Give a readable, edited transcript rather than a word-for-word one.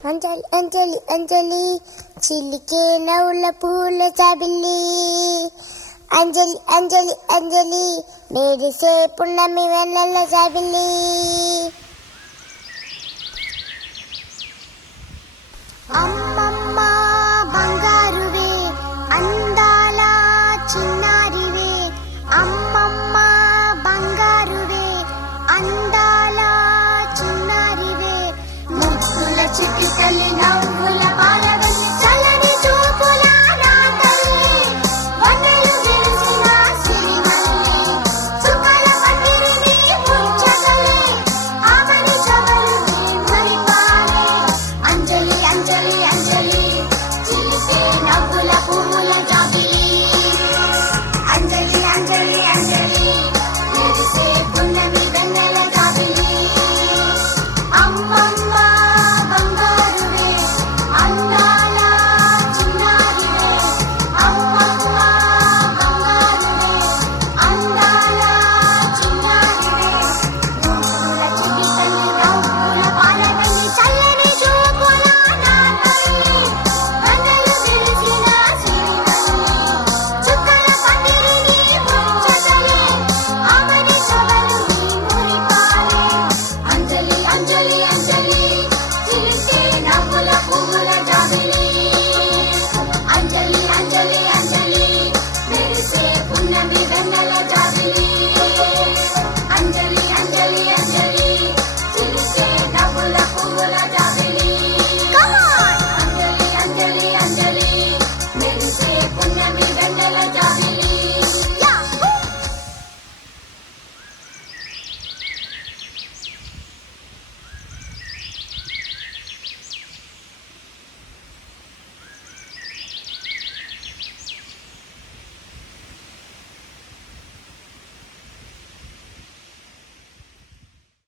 అంజలి అంజలి అంజలి చిలికే నవ్వుల పూల చాబిల్లి అంజలి అంజలి అంజలి మెరిసే పున్నమి వెన్నెల చాబిల్లి అమ్మమ్మ బంగారువే అందాల చిన్నారివే అమ్మమ్మ బంగారువే అందాల చిన్నారివే ముద్దుల చిటికలి